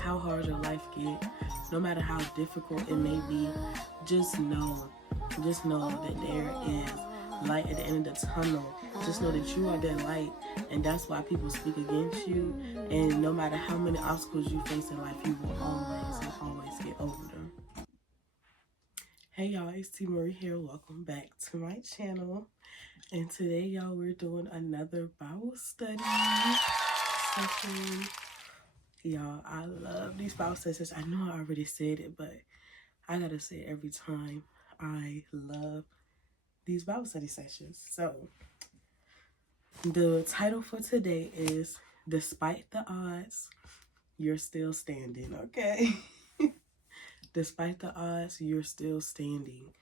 how hard your life get, no matter how difficult it may be, just know that there is light at the end of the tunnel. Just know that you are that light, and that's why people speak against you. And no matter how many obstacles you face in life, you will always get over them. Hey y'all, it's T Marie here. Welcome back to my channel. And today, y'all, we're doing another Bible study session. Y'all, I love these Bible sessions. I know I already said it, but I gotta say it every time. I love these Bible study sessions. So, the title for today is Despite the Odds, You're Still Standing, okay? Despite the odds, you're still standing.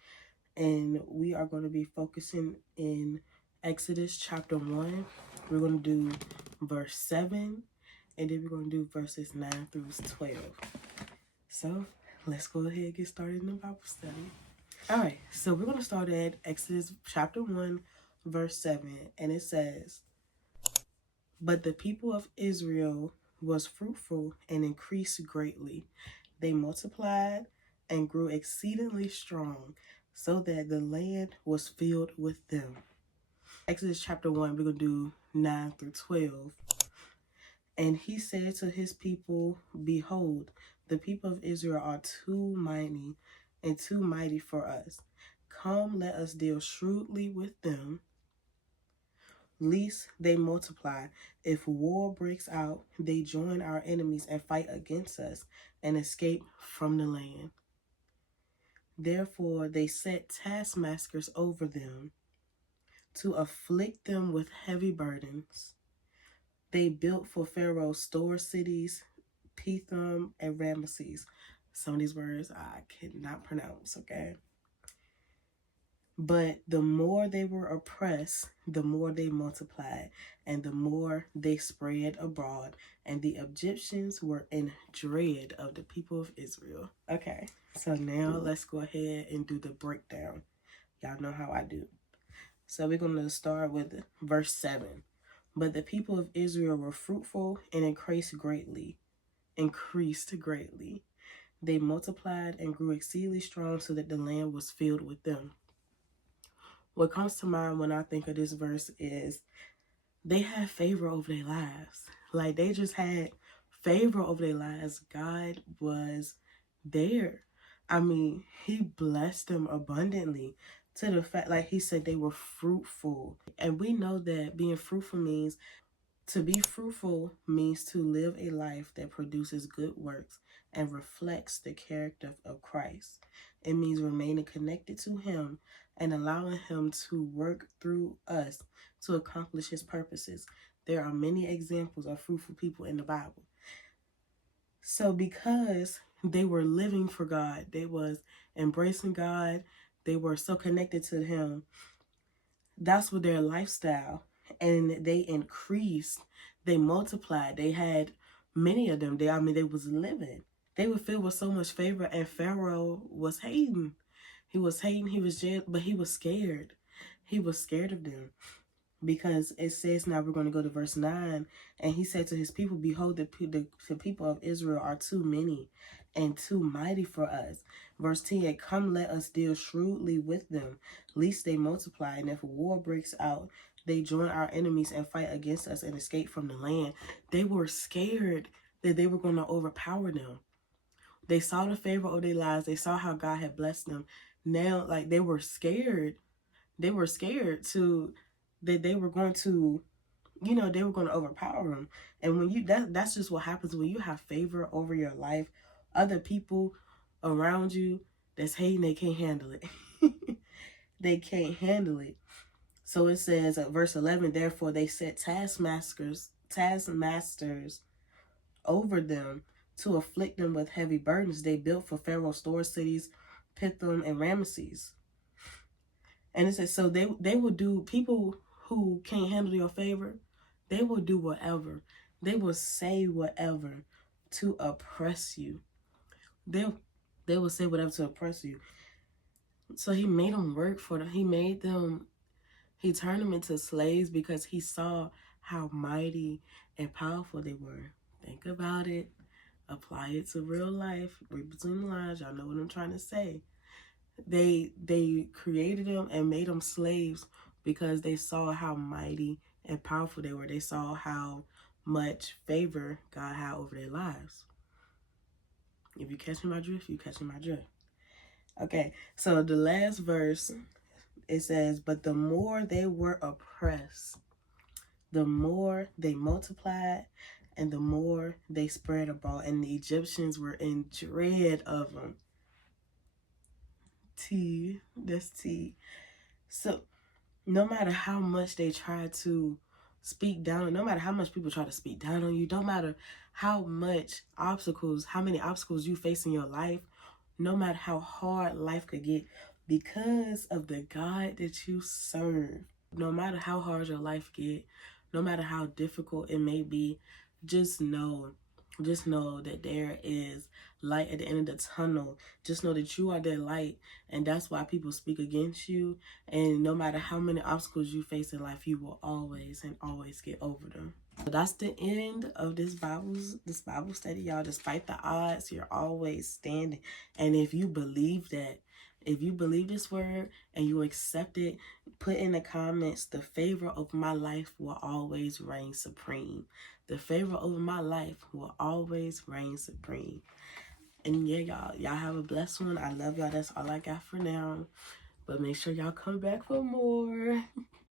And we are going to be focusing in Exodus chapter 1. We're going to do verse 7, and then we're going to do verses 9 through 12. So let's go ahead and get started in the Bible study. All right, so we're going to start at Exodus chapter 1, verse 7, and it says, "But the people of Israel was fruitful and increased greatly. They multiplied and grew exceedingly strong, so that the land was filled with them." Exodus chapter 1, we're going to do 9 through 12. "And he said to his people, Behold, the people of Israel are too mighty for us. Come, let us deal shrewdly with them, lest they multiply. If war breaks out, they join our enemies and fight against us and escape from the land. Therefore they set taskmasters over them to afflict them with heavy burdens. They built for Pharaoh store cities, Pithom and Ramesses." Some of these words I cannot pronounce, okay? "But the more they were oppressed, the more they multiplied, and the more they spread abroad, and the Egyptians were in dread of the people of Israel." Okay, so now let's go ahead and do the breakdown. Y'all know how I do. So we're going to start with verse 7. "But the people of Israel were fruitful and increased greatly. They multiplied and grew exceedingly strong, so that the land was filled with them." What comes to mind when I think of this verse is they had favor over their lives. Like, they just had favor over their lives. God was there. I mean, he blessed them abundantly, to the fact, like he said, they were fruitful. And we know that being fruitful means, to be fruitful means to live a life that produces good works and reflects the character of Christ. It means remaining connected to him and allowing him to work through us to accomplish his purposes. There are many examples of fruitful people in the Bible. So because they were living for God, they was embracing God, they were so connected to him, that's what their lifestyle. And they increased, they multiplied, they had many of them. They was living. They were filled with so much favor, and Pharaoh was hating. He was jailed, but he was scared. He was scared of them. Because it says, now we're going to go to verse 9, "And he said to his people, Behold, the people of Israel are too many and too mighty for us." Verse 10, "Come, let us deal shrewdly with them, lest they multiply, and if war breaks out, they join our enemies and fight against us and escape from the land." They were scared that they were going to overpower them. They saw the favor of their lives. They saw how God had blessed them. Now, like, they were scared. They were scared that they were going to, they were going to overpower them. And when that's just what happens when you have favor over your life. Other people around you that's hating, they can't handle it. They can't handle it. So it says at verse 11, "Therefore they set taskmasters over them to afflict them with heavy burdens. They built for Pharaoh store cities, Pithom and Ramesses." And it says, so they will do, people who can't handle your favor, they will do whatever. They will say whatever to oppress you. They will say whatever to oppress you. So he made them work for them. He turned them into slaves because he saw how mighty and powerful they were. Think about it. Apply it to real life. Read between the lines. Y'all know what I'm trying to say. They created them and made them slaves because they saw how mighty and powerful they were. They saw how much favor God had over their lives. If you catch my drift, you catch my drift. Okay, so the last verse, it says, but the more they were oppressed, the more they multiplied, and the more they spread abroad, and the Egyptians were in dread of them. That's T. So no matter how much they try to speak down, no matter how much people try to speak down on you, no matter how many obstacles you face in your life, no matter how hard life could get, because of the God that you serve, no matter how hard your life get, no matter how difficult it may be, just know that there is light at the end of the tunnel. Just know that you are that light, and that's why people speak against you. And no matter how many obstacles you face in life, you will always get over them. So that's the end of this Bible study, y'all. Despite the odds, you're always standing. And if you believe that, if you believe this word and you accept it, put in the comments, the favor of my life will always reign supreme. The favor over my life will always reign supreme. And yeah, y'all have a blessed one. I love y'all. That's all I got for now. But make sure y'all come back for more.